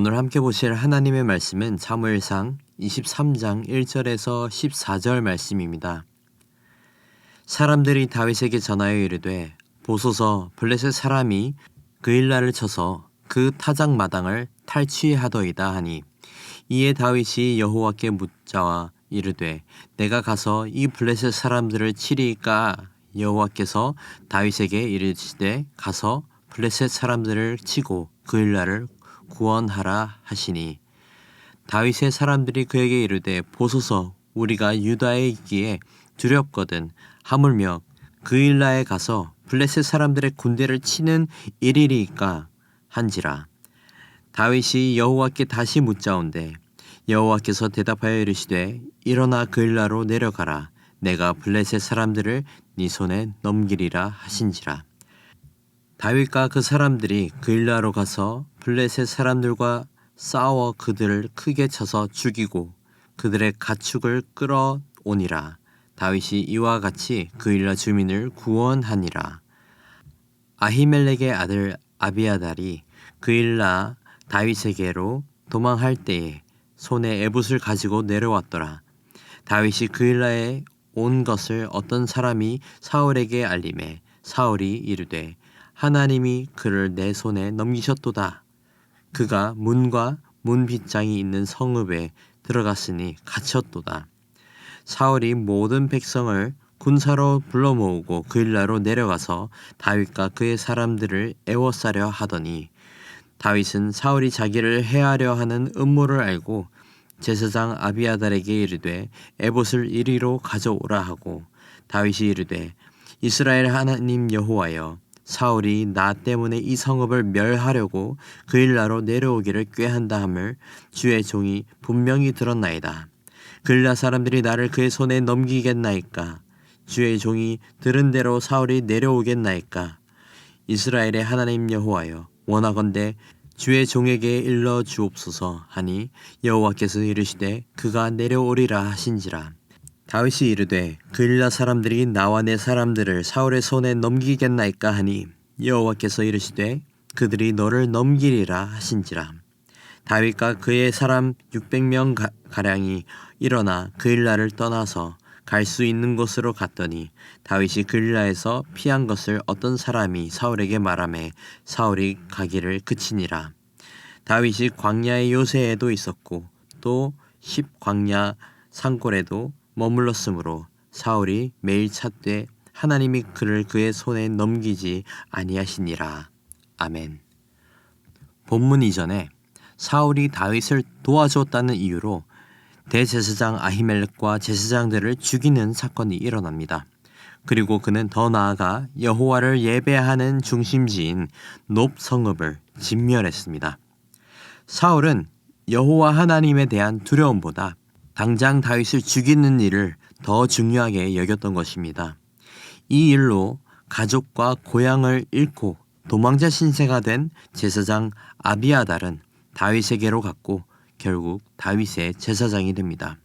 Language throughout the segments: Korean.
오늘 함께 보실 하나님의 말씀은 사무엘상 23장 1절에서 14절 말씀입니다. 사람들이 다윗에게 전하여 이르되 보소서 블레셋 사람이 그일라를 쳐서 그 타작 마당을 탈취하더이다 하니 이에 다윗이 여호와께 묻자와 이르되 내가 가서 이 블레셋 사람들을 치리이까? 여호와께서 다윗에게 이르시되 가서 블레셋 사람들을 치고 그일라를 구원하라 하시니 다윗의 사람들이 그에게 이르되 보소서 우리가 유다에 있기에 두렵거든 하물며 그일라에 가서 블레셋 사람들의 군대를 치는 일이리이까 한지라. 다윗이 여호와께 다시 묻자온데 여호와께서 대답하여 이르시되 일어나 그일라로 내려가라. 내가 블레셋 사람들을 네 손에 넘기리라 하신지라. 다윗과 그 사람들이 그일라로 가서 블레셋 사람들과 싸워 그들을 크게 쳐서 죽이고 그들의 가축을 끌어오니라. 다윗이 이와 같이 그일라 주민을 구원하니라. 아히멜렉의 아들 아비아달이 그일라 다윗에게로 도망할 때에 손에 에봇을 가지고 내려왔더라. 다윗이 그일라에 온 것을 어떤 사람이 사울에게 알림해 사울이 이르되 하나님이 그를 내 손에 넘기셨도다. 그가 문과 문 빗장이 있는 성읍에 들어갔으니 갇혔도다. 사울이 모든 백성을 군사로 불러 모으고 그일라로 내려가서 다윗과 그의 사람들을 애워싸려 하더니 다윗은 사울이 자기를 해하려 하는 음모를 알고 제사장 아비아달에게 이르되 에봇을 이리로 가져오라 하고 다윗이 이르되 이스라엘 하나님 여호와여 사울이 나 때문에 이 성읍을 멸하려고 그일라로 내려오기를 꾀한다 함을 주의 종이 분명히 들었나이다. 그일라 사람들이 나를 그의 손에 넘기겠나이까? 주의 종이 들은 대로 사울이 내려오겠나이까? 이스라엘의 하나님 여호와여 원하건대 주의 종에게 일러 주옵소서 하니 여호와께서 이르시되 그가 내려오리라 하신지라. 다윗이 이르되 그일라 사람들이 나와 내 사람들을 사울의 손에 넘기겠나이까 하니 여호와께서 이르시되 그들이 너를 넘기리라 하신지라. 다윗과 그의 사람 600명 가량이 일어나 그일라를 떠나서 갈 수 있는 곳으로 갔더니 다윗이 그일라에서 피한 것을 어떤 사람이 사울에게 말하매 사울이 가기를 그치니라. 다윗이 광야의 요새에도 있었고 또 십광야 산골에도 머물렀으므로 사울이 매일 찾되 하나님이 그를 그의 손에 넘기지 아니하시니라. 아멘. 본문 이전에 사울이 다윗을 도와줬다는 이유로 대제사장 아히멜렉과 제사장들을 죽이는 사건이 일어납니다. 그리고 그는 더 나아가 여호와를 예배하는 중심지인 높 성읍을 진멸했습니다. 사울은 여호와 하나님에 대한 두려움보다 당장 다윗을 죽이는 일을 더 중요하게 여겼던 것입니다. 이 일로 가족과 고향을 잃고 도망자 신세가 된 제사장 아비아달은 다윗에게로 갔고 결국 다윗의 제사장이 됩니다.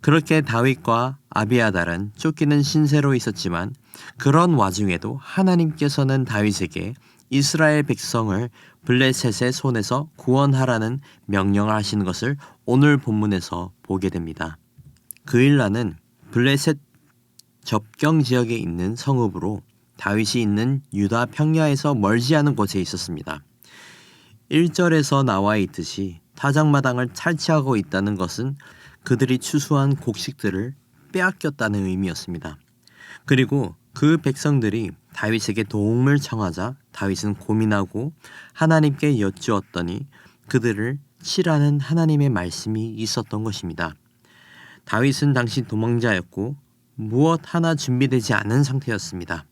그렇게 다윗과 아비아달은 쫓기는 신세로 있었지만 그런 와중에도 하나님께서는 다윗에게 이스라엘 백성을 블레셋의 손에서 구원하라는 명령을 하시는 것을 오늘 본문에서 보게 됩니다. 그일라는 블레셋 접경 지역에 있는 성읍으로 다윗이 있는 유다 평야에서 멀지 않은 곳에 있었습니다. 1절에서 나와 있듯이 타작마당을 탈취하고 있다는 것은 그들이 추수한 곡식들을 빼앗겼다는 의미였습니다. 그리고 그 백성들이 다윗에게 도움을 청하자 다윗은 고민하고 하나님께 여쭈었더니 그들을 치라는 하나님의 말씀이 있었던 것입니다. 다윗은 당시 도망자였고 무엇 하나 준비되지 않은 상태였습니다.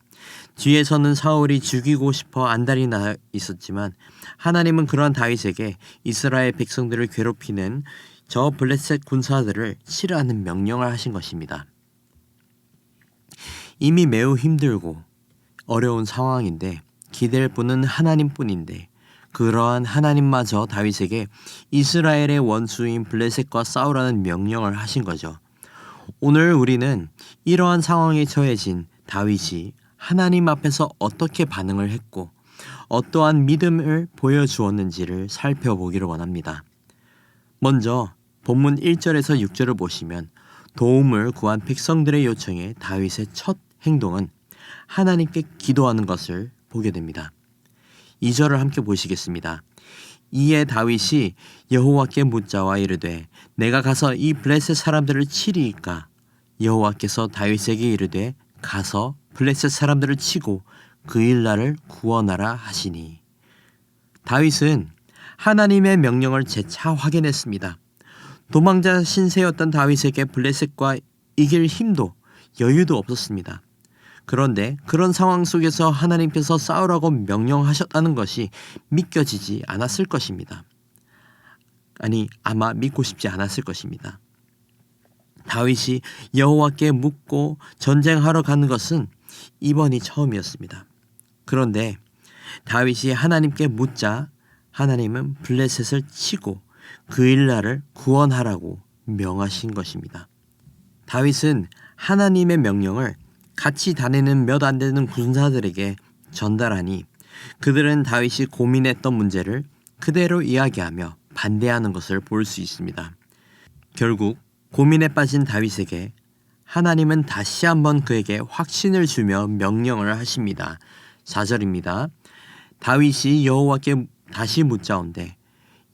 뒤에서는 사울이 죽이고 싶어 안달이 나 있었지만 하나님은 그러한 다윗에게 이스라엘 백성들을 괴롭히는 저 블레셋 군사들을 치라는 명령을 하신 것입니다. 이미 매우 힘들고 어려운 상황인데 기댈 분은 하나님뿐인데 그러한 하나님마저 다윗에게 이스라엘의 원수인 블레셋과 싸우라는 명령을 하신 거죠. 오늘 우리는 이러한 상황에 처해진 다윗이 하나님 앞에서 어떻게 반응을 했고 어떠한 믿음을 보여주었는지를 살펴보기를 원합니다. 먼저 본문 1절에서 6절을 보시면 도움을 구한 백성들의 요청에 다윗의 첫 행동은 하나님께 기도하는 것을 보게 됩니다. 2절을 함께 보시겠습니다. 이에 다윗이 여호와께 묻자와 이르되 내가 가서 이 블레셋 사람들을 치리이까? 여호와께서 다윗에게 이르되 가서 블레셋 사람들을 치고 그 일 나를 구원하라 하시니. 다윗은 하나님의 명령을 재차 확인했습니다. 도망자 신세였던 다윗에게 블레셋과 이길 힘도 여유도 없었습니다. 그런데 그런 상황 속에서 하나님께서 싸우라고 명령하셨다는 것이 믿겨지지 않았을 것입니다. 아니, 아마 믿고 싶지 않았을 것입니다. 다윗이 여호와께 묻고 전쟁하러 가는 것은 이번이 처음이었습니다. 그런데 다윗이 하나님께 묻자 하나님은 블레셋을 치고 그 일날을 구원하라고 명하신 것입니다. 다윗은 하나님의 명령을 같이 다니는 몇 안 되는 군사들에게 전달하니 그들은 다윗이 고민했던 문제를 그대로 이야기하며 반대하는 것을 볼 수 있습니다. 결국 고민에 빠진 다윗에게 하나님은 다시 한번 그에게 확신을 주며 명령을 하십니다. 4절입니다. 다윗이 여호와께 다시 묻자온대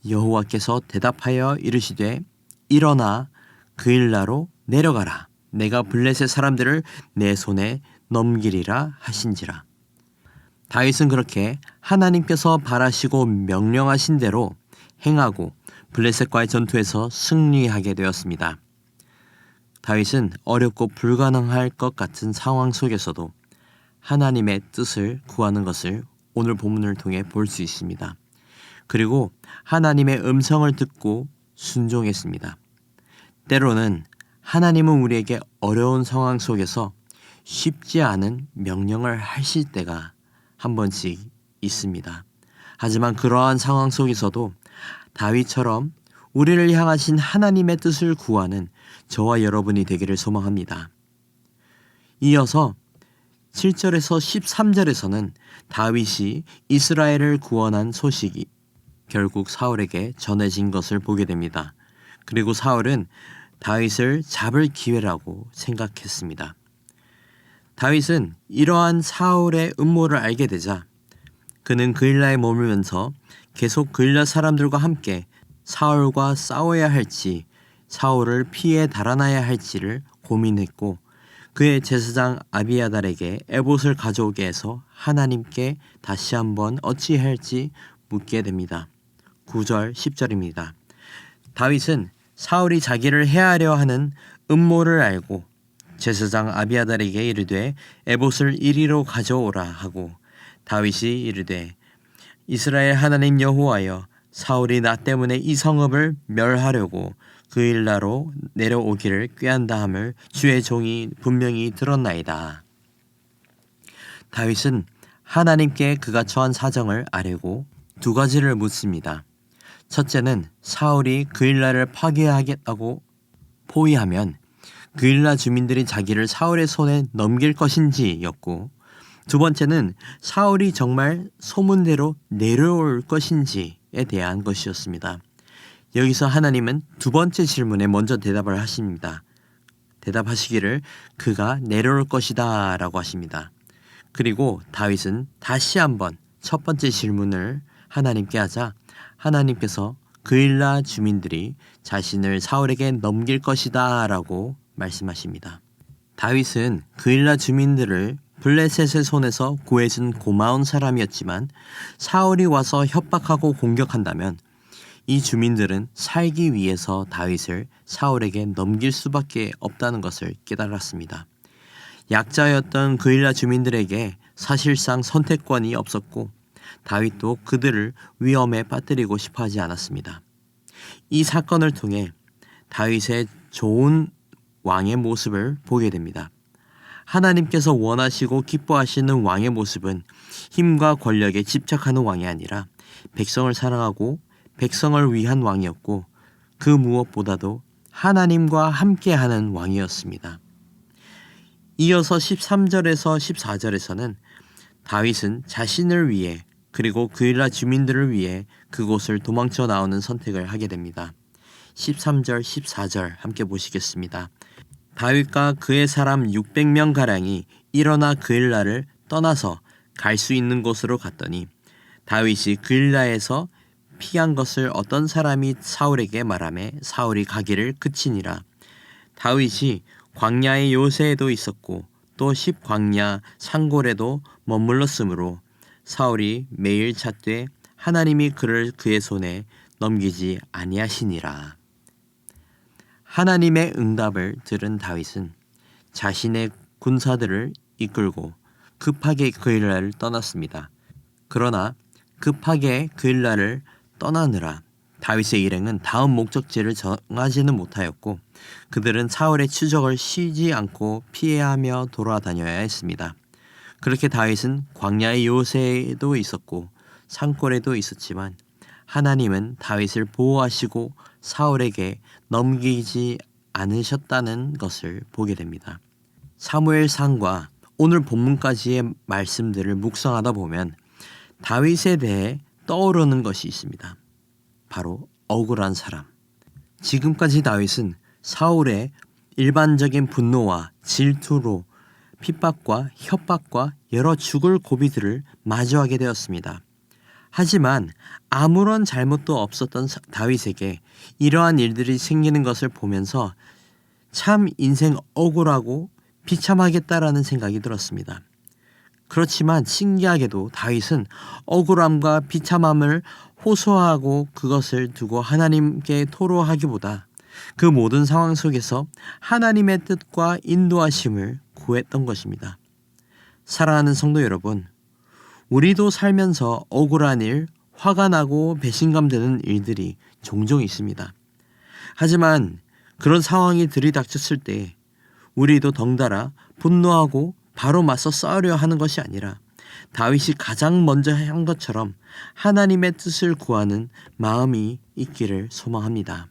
여호와께서 대답하여 이르시되 일어나 그 일나로 내려가라. 내가 블레셋 사람들을 내 손에 넘기리라 하신지라. 다윗은 그렇게 하나님께서 바라시고 명령하신 대로 행하고 블레셋과의 전투에서 승리하게 되었습니다. 다윗은 어렵고 불가능할 것 같은 상황 속에서도 하나님의 뜻을 구하는 것을 오늘 본문을 통해 볼 수 있습니다. 그리고 하나님의 음성을 듣고 순종했습니다. 때로는 하나님은 우리에게 어려운 상황 속에서 쉽지 않은 명령을 하실 때가 한 번씩 있습니다. 하지만 그러한 상황 속에서도 다윗처럼 우리를 향하신 하나님의 뜻을 구하는 저와 여러분이 되기를 소망합니다. 이어서 7절에서 13절에서는 다윗이 이스라엘을 구원한 소식이 결국 사울에게 전해진 것을 보게 됩니다. 그리고 사울은 다윗을 잡을 기회라고 생각했습니다. 다윗은 이러한 사울의 음모를 알게 되자 그는 그일라에 머물면서 계속 그일라 사람들과 함께 사울과 싸워야 할지 사울을 피해 달아나야 할지를 고민했고 그의 제사장 아비아달에게 에봇을 가져오게 해서 하나님께 다시 한번 어찌해야 할지 묻게 됩니다. 9절 10절입니다. 다윗은 사울이 자기를 해하려 하는 음모를 알고 제사장 아비아달에게 이르되 에봇을 이리로 가져오라 하고 다윗이 이르되 이스라엘 하나님 여호와여 사울이 나 때문에 이 성읍을 멸하려고 그 일나로 내려오기를 꾀한다 함을 주의 종이 분명히 들었나이다. 다윗은 하나님께 그가 처한 사정을 아뢰고 두 가지를 묻습니다. 첫째는 사울이 그일라를 파괴하겠다고 포위하면 그일라 주민들이 자기를 사울의 손에 넘길 것인지였고 두 번째는 사울이 정말 소문대로 내려올 것인지에 대한 것이었습니다. 여기서 하나님은 두 번째 질문에 먼저 대답을 하십니다. 대답하시기를 그가 내려올 것이다 라고 하십니다. 그리고 다윗은 다시 한번 첫 번째 질문을 하나님께 하자 하나님께서 그일라 주민들이 자신을 사울에게 넘길 것이다 라고 말씀하십니다. 다윗은 그일라 주민들을 블레셋의 손에서 구해준 고마운 사람이었지만 사울이 와서 협박하고 공격한다면 이 주민들은 살기 위해서 다윗을 사울에게 넘길 수밖에 없다는 것을 깨달았습니다. 약자였던 그일라 주민들에게 사실상 선택권이 없었고 다윗도 그들을 위험에 빠뜨리고 싶어 하지 않았습니다. 이 사건을 통해 다윗의 좋은 왕의 모습을 보게 됩니다. 하나님께서 원하시고 기뻐하시는 왕의 모습은 힘과 권력에 집착하는 왕이 아니라 백성을 사랑하고 백성을 위한 왕이었고 그 무엇보다도 하나님과 함께하는 왕이었습니다. 이어서 13절에서 14절에서는 다윗은 자신을 위해 그리고 그일라 주민들을 위해 그곳을 도망쳐 나오는 선택을 하게 됩니다. 13절, 14절 함께 보시겠습니다. 다윗과 그의 사람 600명가량이 일어나 그일라를 떠나서 갈 수 있는 곳으로 갔더니 다윗이 그일라에서 피한 것을 어떤 사람이 사울에게 말하매 사울이 가기를 그치니라. 다윗이 광야의 요새에도 있었고 또 십광야 산골에도 머물렀으므로 사울이 매일 찾되 하나님이 그를 그의 손에 넘기지 아니하시니라. 하나님의 응답을 들은 다윗은 자신의 군사들을 이끌고 급하게 그일라를 떠났습니다. 그러나 급하게 그일라를 떠나느라 다윗의 일행은 다음 목적지를 정하지는 못하였고 그들은 사울의 추적을 쉬지 않고 피해하며 돌아다녀야 했습니다. 그렇게 다윗은 광야의 요새에도 있었고 산골에도 있었지만 하나님은 다윗을 보호하시고 사울에게 넘기지 않으셨다는 것을 보게 됩니다. 사무엘상과 오늘 본문까지의 말씀들을 묵상하다 보면 다윗에 대해 떠오르는 것이 있습니다. 바로 억울한 사람. 지금까지 다윗은 사울의 일반적인 분노와 질투로 핍박과 협박과 여러 죽을 고비들을 마주하게 되었습니다. 하지만 아무런 잘못도 없었던 다윗에게 이러한 일들이 생기는 것을 보면서 참 인생 억울하고 비참하겠다라는 생각이 들었습니다. 그렇지만 신기하게도 다윗은 억울함과 비참함을 호소하고 그것을 두고 하나님께 토로하기보다 그 모든 상황 속에서 하나님의 뜻과 인도하심을 구했던 것입니다. 사랑하는 성도 여러분, 우리도 살면서 억울한 일, 화가 나고 배신감 드는 일들이 종종 있습니다. 하지만 그런 상황이 들이닥쳤을 때 우리도 덩달아 분노하고 바로 맞서 싸우려 하는 것이 아니라 다윗이 가장 먼저 한 것처럼 하나님의 뜻을 구하는 마음이 있기를 소망합니다.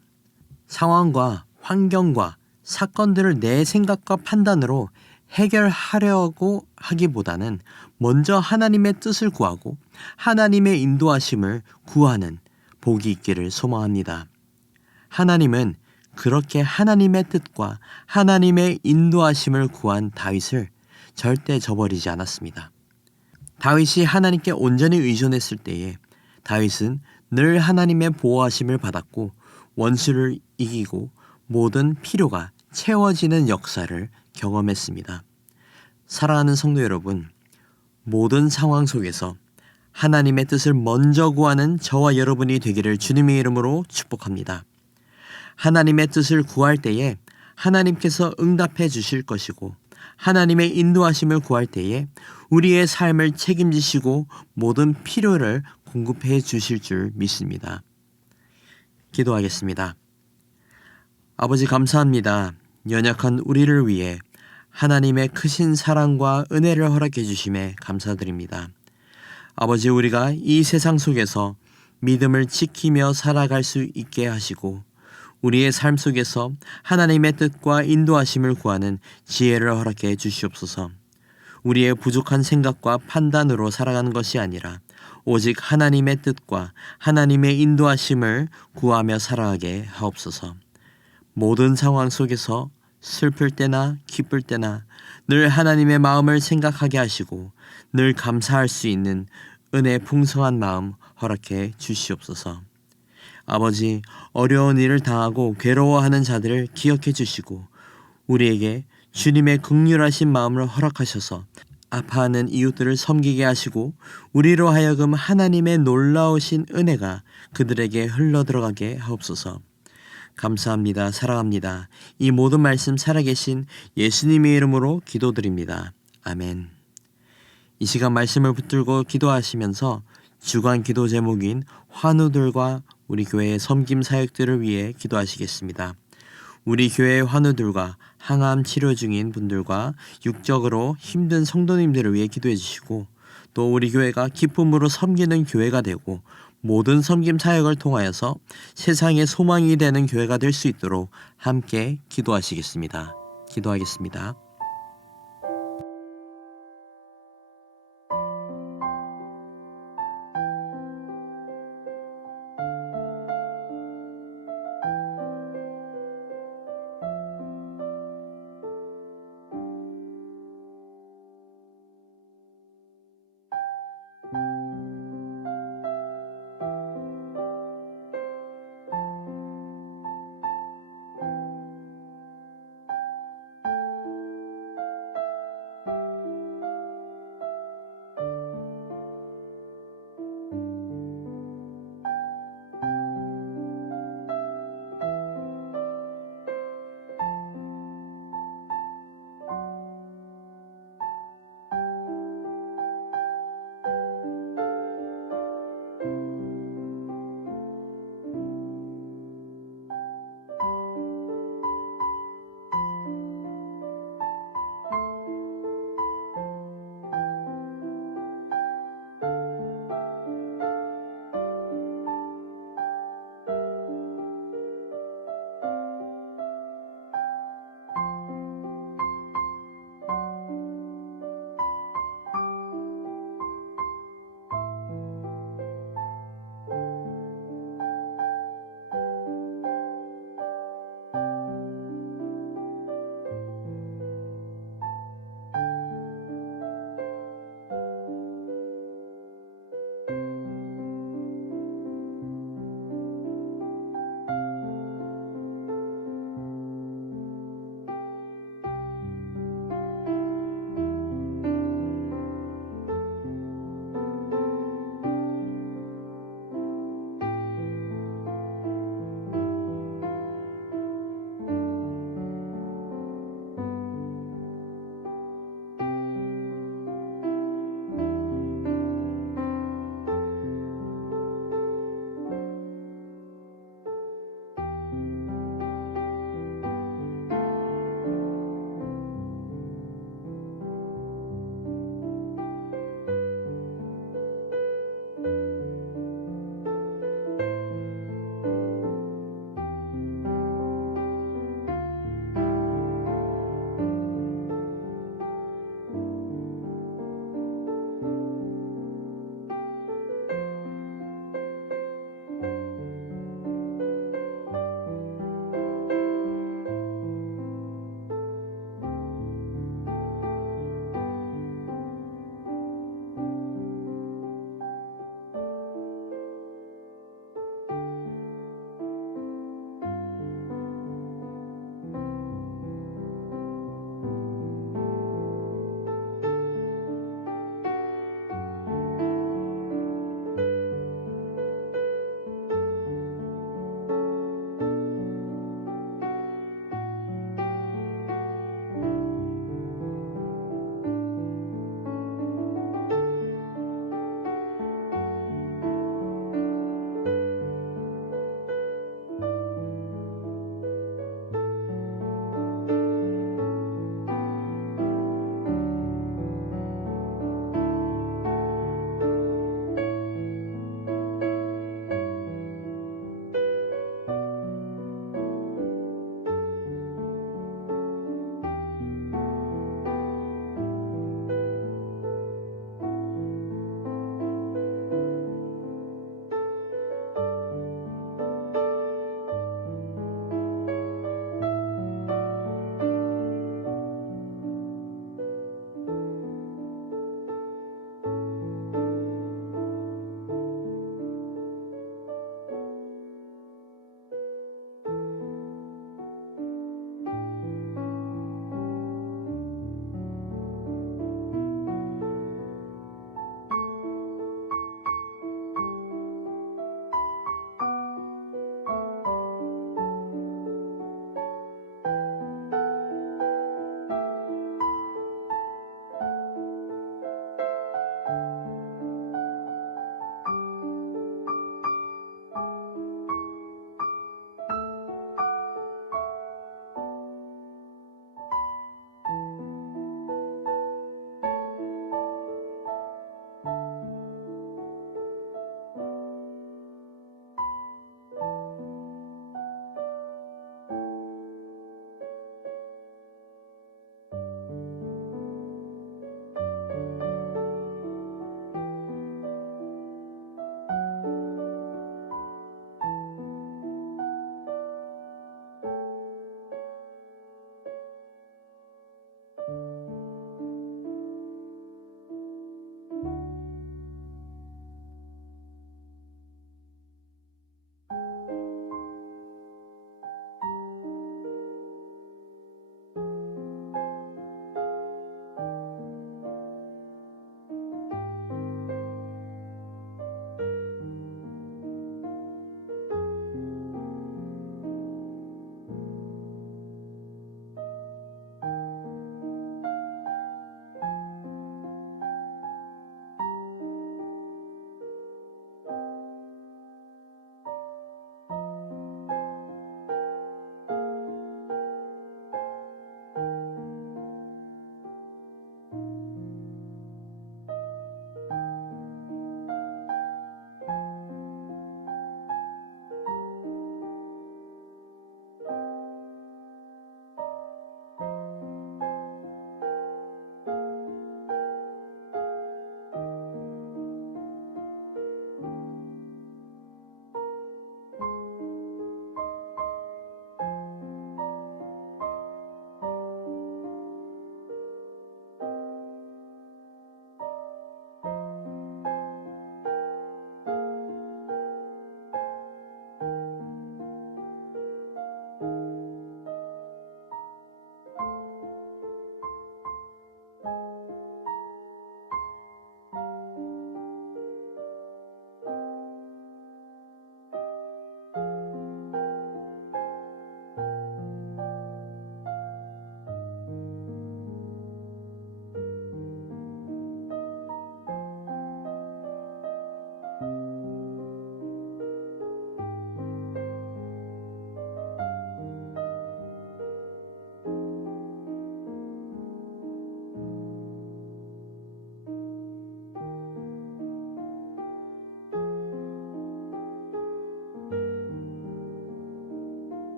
상황과 환경과 사건들을 내 생각과 판단으로 해결하려고 하기보다는 먼저 하나님의 뜻을 구하고 하나님의 인도하심을 구하는 복이 있기를 소망합니다. 하나님은 그렇게 하나님의 뜻과 하나님의 인도하심을 구한 다윗을 절대 저버리지 않았습니다. 다윗이 하나님께 온전히 의존했을 때에 다윗은 늘 하나님의 보호하심을 받았고 원수를 이기고 모든 필요가 채워지는 역사를 경험했습니다. 사랑하는 성도 여러분, 모든 상황 속에서 하나님의 뜻을 먼저 구하는 저와 여러분이 되기를 주님의 이름으로 축복합니다. 하나님의 뜻을 구할 때에 하나님께서 응답해 주실 것이고 하나님의 인도하심을 구할 때에 우리의 삶을 책임지시고 모든 필요를 공급해 주실 줄 믿습니다. 기도하겠습니다. 아버지 감사합니다. 연약한 우리를 위해 하나님의 크신 사랑과 은혜를 허락해 주심에 감사드립니다. 아버지, 우리가 이 세상 속에서 믿음을 지키며 살아갈 수 있게 하시고 우리의 삶 속에서 하나님의 뜻과 인도하심을 구하는 지혜를 허락해 주시옵소서. 우리의 부족한 생각과 판단으로 살아가는 것이 아니라 오직 하나님의 뜻과 하나님의 인도하심을 구하며 살아가게 하옵소서. 모든 상황 속에서 슬플 때나 기쁠 때나 늘 하나님의 마음을 생각하게 하시고 늘 감사할 수 있는 은혜 풍성한 마음 허락해 주시옵소서. 아버지, 어려운 일을 당하고 괴로워하는 자들을 기억해 주시고 우리에게 주님의 긍휼하신 마음을 허락하셔서 아파하는 이웃들을 섬기게 하시고 우리로 하여금 하나님의 놀라우신 은혜가 그들에게 흘러들어가게 하옵소서. 감사합니다. 사랑합니다. 이 모든 말씀 살아계신 예수님의 이름으로 기도드립니다. 아멘. 이 시간 말씀을 붙들고 기도하시면서 주간 기도 제목인 환우들과 우리 교회의 섬김 사역들을 위해 기도하시겠습니다. 우리 교회의 환우들과 항암 치료 중인 분들과 육적으로 힘든 성도님들을 위해 기도해 주시고 또 우리 교회가 기쁨으로 섬기는 교회가 되고 모든 섬김 사역을 통하여서 세상의 소망이 되는 교회가 될 수 있도록 함께 기도하시겠습니다. 기도하겠습니다.